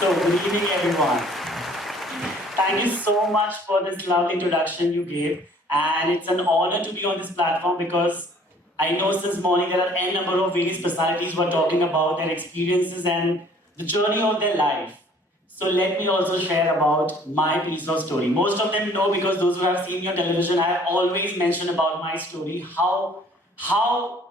So, good evening, everyone. Thank you so much for this lovely introduction you gave. And it's an honor to be on this platform because I know since morning there are n number of various personalities who are talking about their experiences and the journey of their life. So let me also share about my piece of story. Most of them know because those who have seen me on television, I have always mentioned about my story, how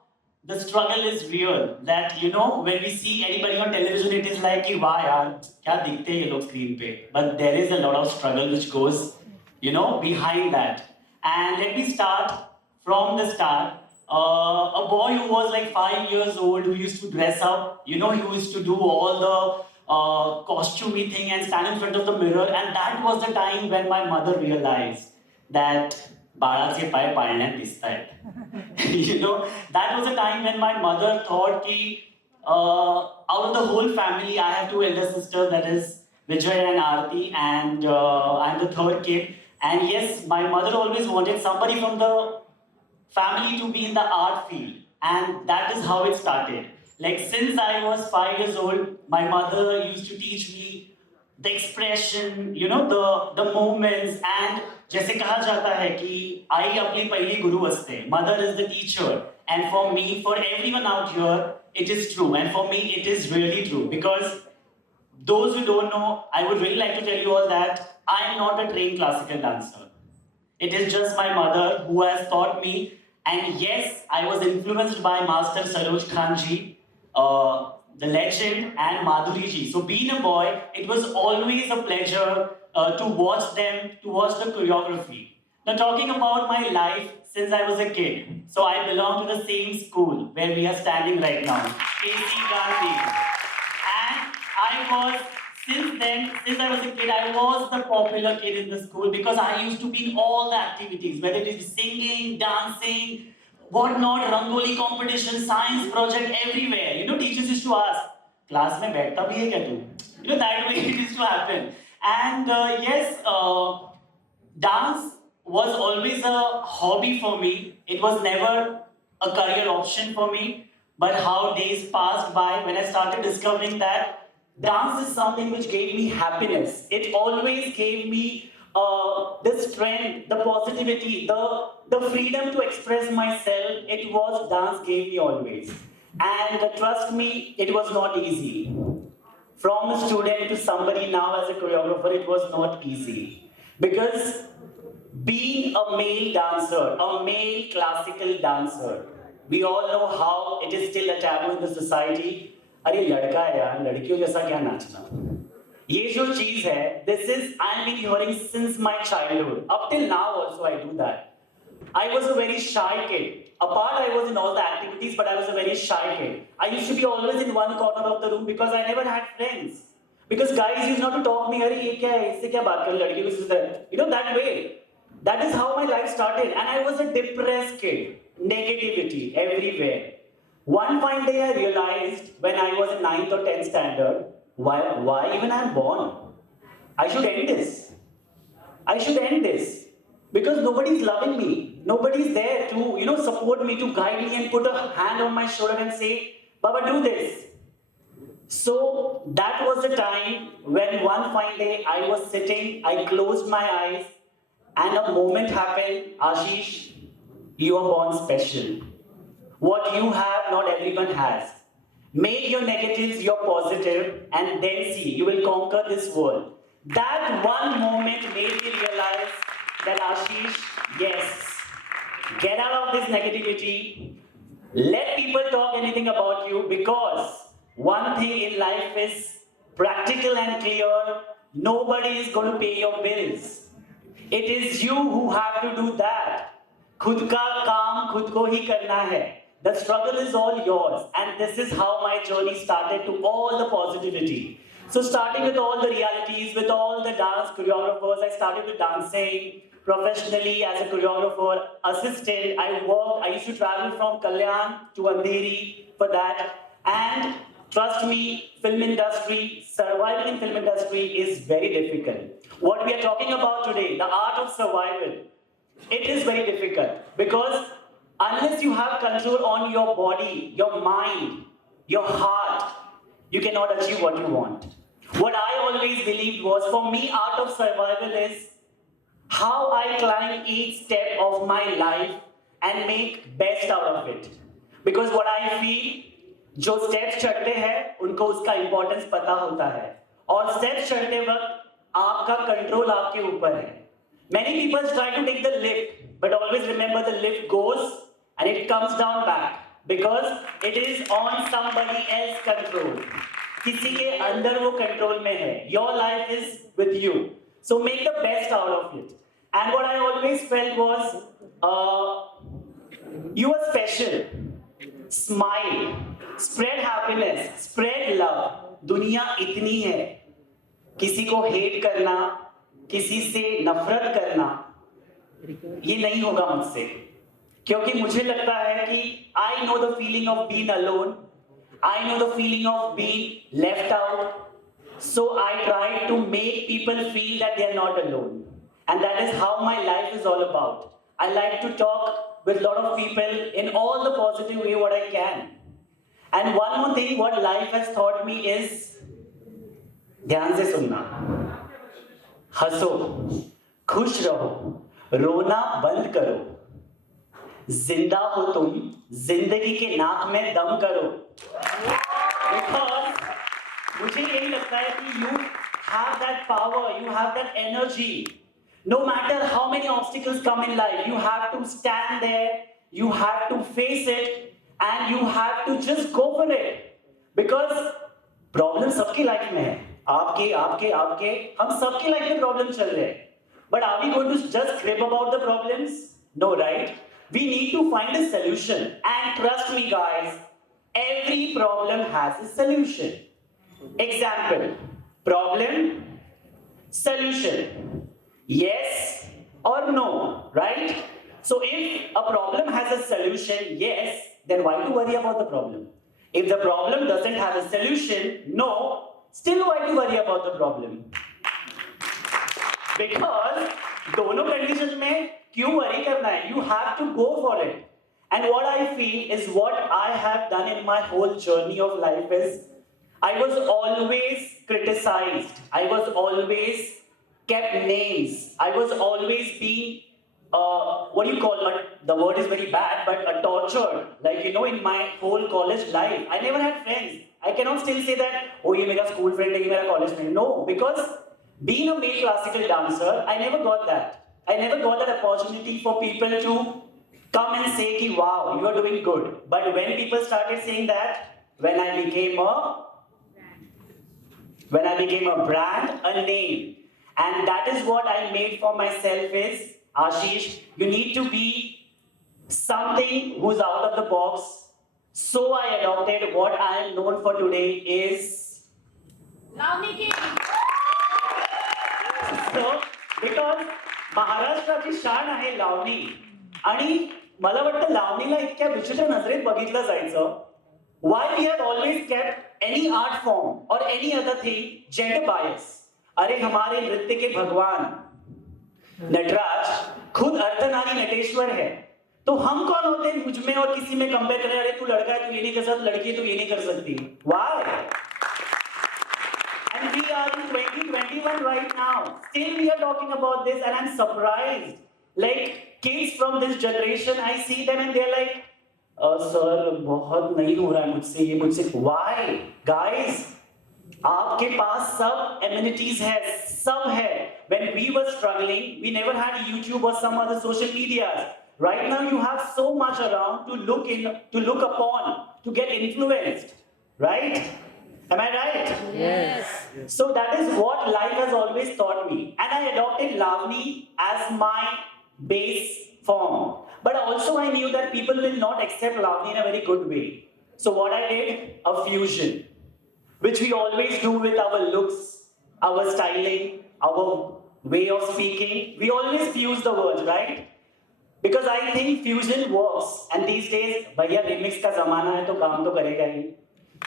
the struggle is real. That when we see anybody on television, it is like कि वाह यार क्या दिखते हैं ये लोग screen पे. But there is a lot of struggle which goes behind that. And let me start from the start. A boy who was like 5 years old, who used to dress up, he used to do all the costumey thing and stand in front of the mirror. And that was the time when my mother realized that बाळाचे पाय पाळण्यात दिसत आहेत. That was a time when my mother thought ki, out of the whole family, I have two elder sisters, that is Vijay and Aarti, and I'm the third kid. And yes, my mother always wanted somebody from the family to be in the art field, and that is how it started. Like since I was 5 years old, my mother used to teach me the expression, the movements, and जैसे कहा जाता है कि आई अपनी पहली गुरु असते, mother is the teacher, and for me, for everyone out here, it is true, and for me, it is really true because those who don't know, I would really like to tell you all that I am not a trained classical dancer. It is just my mother who has taught me. And yes, I was influenced by Master Saroj Khan ji, the legend, and Madhuri ji. So being a boy, it was always a pleasure to watch them, to watch the choreography. Now talking about my life since I was a kid. So I belong to the same school where we are standing right now, KC Gandhi. And I was, since then, since I was a kid, I was the popular kid in the school because I used to be in all the activities, whether it is singing, dancing, whatnot, rangoli competition, science project, everywhere. Teachers used to ask, class mein baithta bhi hai kya tu? That way it used to happen. And yes, dance was always a hobby for me. It was never a career option for me. But how days passed by when I started discovering that dance is something which gave me happiness. It always gave me the strength, the positivity, the freedom to express myself. It was dance gave me always. And trust me, it was not easy. From a student to somebody now as a choreographer, it was not easy. Because being a male dancer, a male classical dancer, we all know how it is still a taboo in the society. अरे लड़का है यार, लड़कियों जैसा क्या नाचना? ये जो चीज है, this is I've been hearing since my childhood. Up till now also I do that. I was a very shy kid. Apart, I was in all the activities, but I was a very shy kid. I used to be always in one corner of the room because I never had friends. Because guys used not to talk me, अरे ये क्या है, इससे क्या बात कर लड़की को इससे that way. That is how my life started, and I was a depressed kid. Negativity everywhere. One fine day I realized when I was in 9th or 10th standard, why even I'm born? I should end this. I should end this. Because nobody's loving me. Nobody's there to, support me, to guide me and put a hand on my shoulder and say, Baba, do this. So that was the time when one fine day I was sitting, I closed my eyes, and a moment happened. Ashish, you are born special. What you have, not everyone has. Make your negatives your positive, and then see, you will conquer this world. That one moment made me realize that Ashish, yes, get out of this negativity. Let people talk anything about you, because one thing in life is practical and clear. Nobody is going to pay your bills. It is you who have to do that. खुद का काम खुद को ही करना है. The struggle is all yours, and this is how my journey started to all the positivity. So starting with all the realities, with all the dance choreographers, I started with dancing professionally as a choreographer, assistant. I used to travel from Kalyan to Andheri for that. And trust me, film industry, surviving in film industry is very difficult. What we are talking about today, the art of survival, it is very difficult because unless you have control on your body, your mind, your heart, you cannot achieve what you want. What I always believed was, for me, art of survival is how I climb each step of my life and make best out of it. Because what I feel, जो steps चढ़ते हैं उनको उसका importance पता होता है और steps चढ़ते वक्त आपका control आपके ऊपर है. Many people try to take the lift, but always remember the lift goes and it comes down back because it is on somebody else control. किसी के अंदर वो control में है. Your life is with you. So make the best out of it. And what I always felt was, you are special. Smile. Spread happiness. Spread love. दुनिया इतनी है. किसी को hate करना, किसी से नफरत करना, ये नहीं होगा मुझसे. क्योंकि मुझे लगता है कि I know the feeling of being alone. I know the feeling of being left out. So I try to make people feel that they are not alone. And that is how my life is all about. I like to talk with a lot of people in all the positive way what I can. And one more thing what life has taught me is, ध्यान से सुनना, हंसो, खुश रहो, रोना बंद करो, जिंदा हो तुम, जिंदगी के नाक में दम करो. Because मुझे यही लगता है कि you have that power, you have that energy. No matter how many obstacles come in life, you have to stand there, you have to face it, and you have to just go for it. Because problem सबकी life में है. आपके, हम सबकी life में problem चल रहे हैं. But are we going to just crib about the problems? No, right? We need to find a solution. And trust me, guys, every problem has a solution. Example, problem, solution. Yes or no, right? So if a problem has a solution, yes, then why to worry about the problem? If the problem doesn't have a solution, no, still why to worry about the problem? Because दोनों conditions में क्यों worry करना है? You have to go for it. And what I feel is what I have done in my whole journey of life is I was always criticized. I was always kept names. I was always being, what do you call it? The word is very bad, but tortured. Like, in my whole college life, I never had friends. I cannot still say that, oh, ye mera school friend hai, ye mera college friend. No, because being a male classical dancer, I never got that. I never got that opportunity for people to come and say, ki, wow, you are doing good. But when people started saying that, when I became a brand, a name, and that is what I made for myself is, Ashish, you need to be something who's out of the box. So I adopted what I am known for today is Lavani King. So, because महाराष्ट्राची शान आहे लावणी आणि मला वाटतं लावणीला इतक्या विचित्र नजरेत बघितलं जायचं. Why we have always kept any art form or any other thing gender bias? अरे हमारे नृत्य के भगवान नटराज खुद अर्धनारी नटेश्वर है, तो हम कौन होते हैं मुझ में और किसी में कंपेयर करें? अरे तू लड़का है तू ये नहीं कर सकती, लड़की है तू ये नहीं कर सकती. Why? And we are in 2021 right now. Still we are talking about this and I'm surprised. Like kids from this generation, I see them and they're like, sir, बहुत नहीं हो रहा है मुझसे ये मुझसे. Why? Guys, आपके पास सब amenities है, सब है. When we were struggling, we never had YouTube or some other social medias. Right now you have so much around to look upon, to get influenced. Right? Am I right? Yes. So that is what life has always taught me. And I adopted Lavani as my base form. But also I knew that people will not accept Lavani in a very good way. So what I did? A fusion. Which we always do with our looks, our styling, our way of speaking. We always fuse the words, right? Because I think fusion works. And these days, भैया remix का ज़माना है तो काम तो करेगा ही.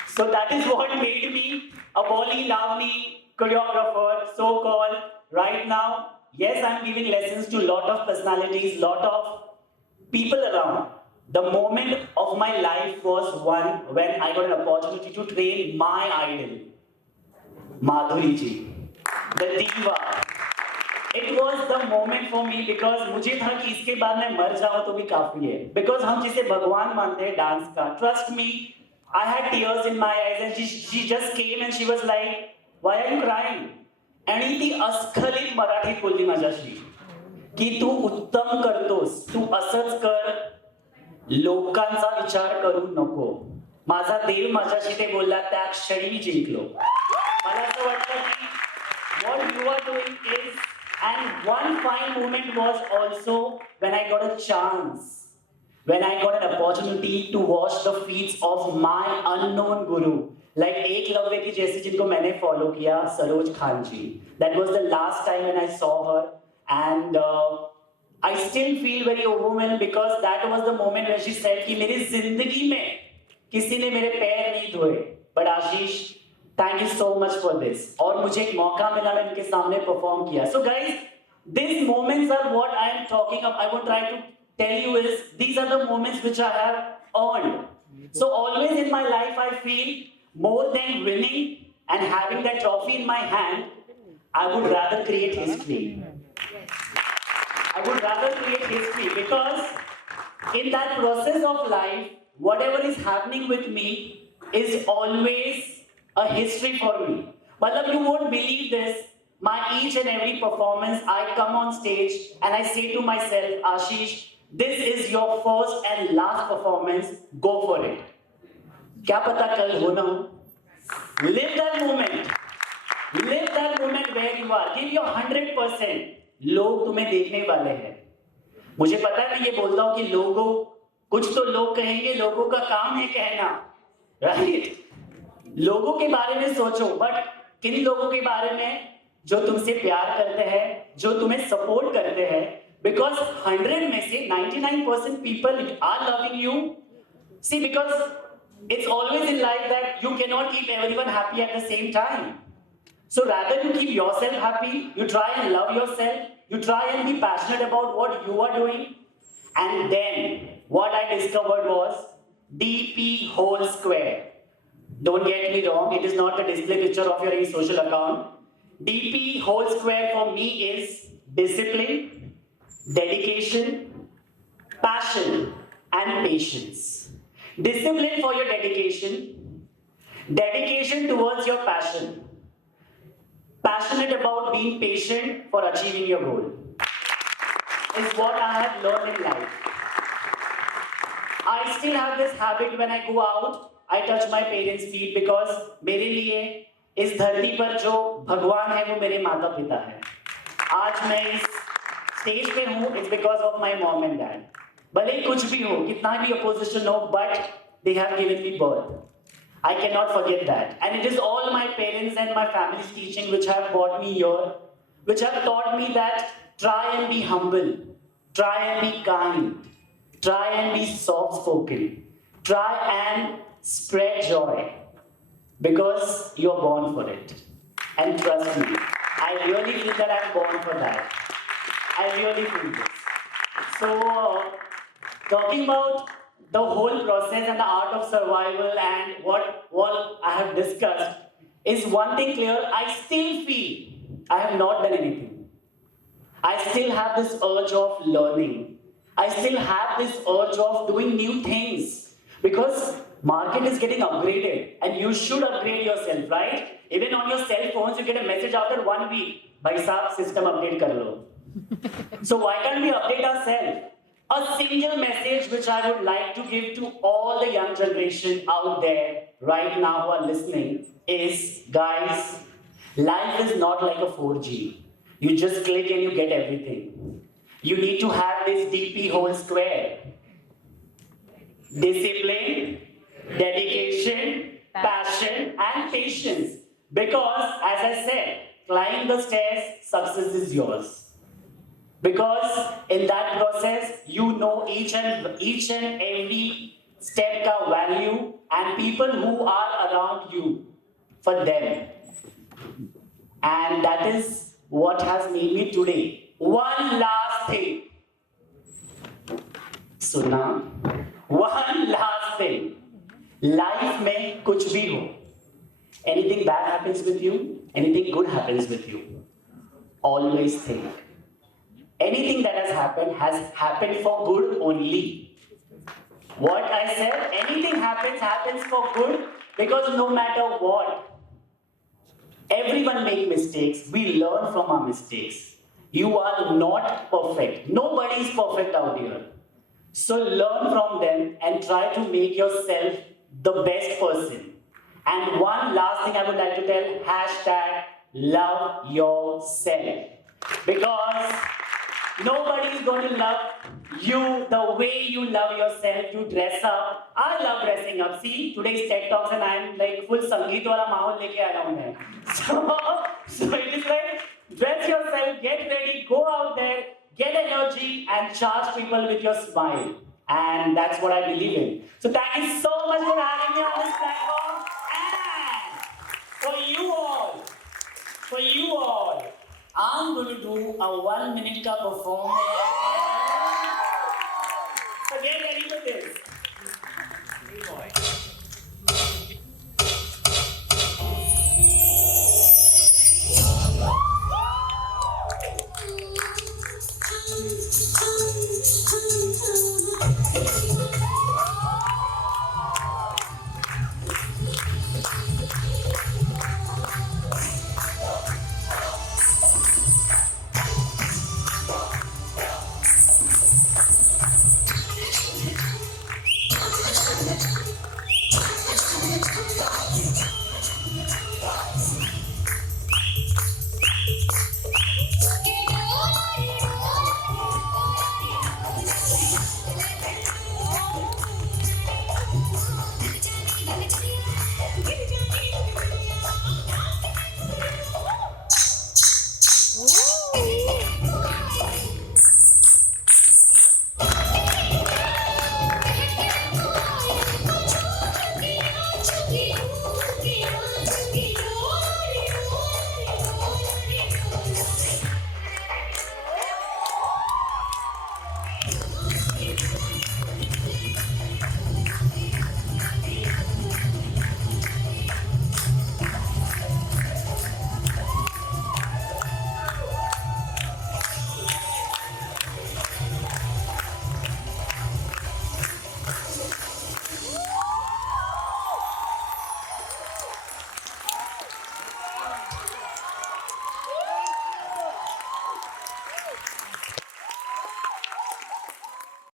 So that is what made me a Bolly Lavani choreographer, so-called. Right now, yes, I'm giving lessons to a lot of personalities, lot of people around. The moment of my life was one when I got an opportunity to train my idol. Madhuri ji, the diva. It was the moment for me because मुझे था कि इसके बाद मैं मर जाऊं तो भी काफी है, because हम जिसे भगवान मानते हैं डांस का, trust me, I had tears in my eyes and she just came and she was like, why are you crying? आणि ती अस्खलित मराठीत बोलली माझ्याशी की तू उत्तम करतोस, तू असंच कर, लोकांचा विचार करू नको. माझा देव माझ्याशी ते बोलला, त्या क्षणी मी जिंकलो. मला असं वाटतं की what you are doing is, and one fine moment was also when I got a chance, when I got an opportunity to wash the feet of my unknown guru, like Eklavya की जैसी जिनको मैंने follow किया, सरोज खान जी. That was the last time when I saw her, and I still feel very overwhelmed because that was the moment when she said कि मेरी जिंदगी में किसी ने मेरे पैर नहीं धोए, but Ashish, thank you so much for this. और मुझे एक मौका मिला, मैं इनके सामने परफॉर्म किया. So guys, these moments are what I am talking of. I would try to tell you is these are the moments which I have earned. So always in my life I feel more than winning and having that trophy in my hand, I would rather create history. I would rather create history because in that process of life, whatever is happening with me is always a history for me. Matlab, you won't believe this. My each and every performance, I come on stage and I say to myself, Ashish, this is your first and last performance. Go for it. क्या पता कल हो ना हो. Live that moment. Live that moment where you are. Give your 100%. लोग तुम्हें देखने वाले हैं. मुझे पता है, मैं ये बोलता हूँ कि लोगों, कुछ तो लोग कहेंगे, लोगों का काम है कहना, right? लोगों के बारे में सोचो, बट किन लोगों के बारे में? जो तुमसे प्यार करते हैं, जो तुम्हें सपोर्ट करते हैं, बिकॉज 100 में से 99% people are loving you. See, because it's always in life that you can not keep everyone happy at the same time. So rather you keep yourself happy, you try and love yourself, you try and be passionate about what you are doing. And then what I discovered was DP whole square. Don't get me wrong, it is not a display picture of your social account. DP whole square for me is discipline, dedication, passion, and patience. Discipline for your dedication, dedication towards your passion, passionate about being patient for achieving your goal, is what I have learned in life. I still have this habit when I go out, I touch my parents' feet because मेरे लिए इस धरती पर जो भगवान है वो मेरे माता पिता है. आज मैं इस स्टेज पे हूँ, it's because of my mom and dad. भले कुछ भी हो, कितना भी opposition हो, but they have given me birth. I cannot forget that. And it is all my parents and my family's teaching which have brought me here, which have taught me that try and be humble, try and be kind, try and be soft-spoken, try and spread joy, because you're born for it. And trust me, I really feel that I'm born for that. I really feel this. So, talking about the whole process and the art of survival and what all I have discussed, is one thing clear: I still feel I have not done anything. I still have this urge of learning. I still have this urge of doing new things because market is getting upgraded and you should upgrade yourself, right? Even on your cell phones, you get a message after 1 week, "Bhai sahab, system update kar lo." So why can't we update ourselves? A single message which I would like to give to all the young generation out there right now who are listening is, guys, life is not like a 4G. You just click and you get everything. You need to have this DP whole square. Discipline, dedication, passion, and patience. Because, as I said, climb the stairs, success is yours. Because in that process, you know each and every step ka value and people who are around you for them. And that is what has made me today. One last thing. सुनना, one last thing. Life में कुछ भी हो, anything bad happens with you, anything good happens with you, always think anything that has happened for good only. What I said, anything happens for good, because no matter what, everyone make mistakes. We learn from our mistakes. You are not perfect. Nobody is perfect out here. So learn from them and try to make yourself the best person. And one last thing I would like to tell, hashtag love yourself. Because nobody is going to love you the way you love yourself. You dress up. I love dressing up. See, today's TED Talks and I'm like full Sangeet wala mahol leke aaya hu main. So it is like, dress yourself, get ready, go out there, get energy and charge people with your smile. And that's what I believe in. So thank you so much for having me on this platform. And for you all, I'm going to do a 1 minute ka performance. So get ready for this. Hey boy.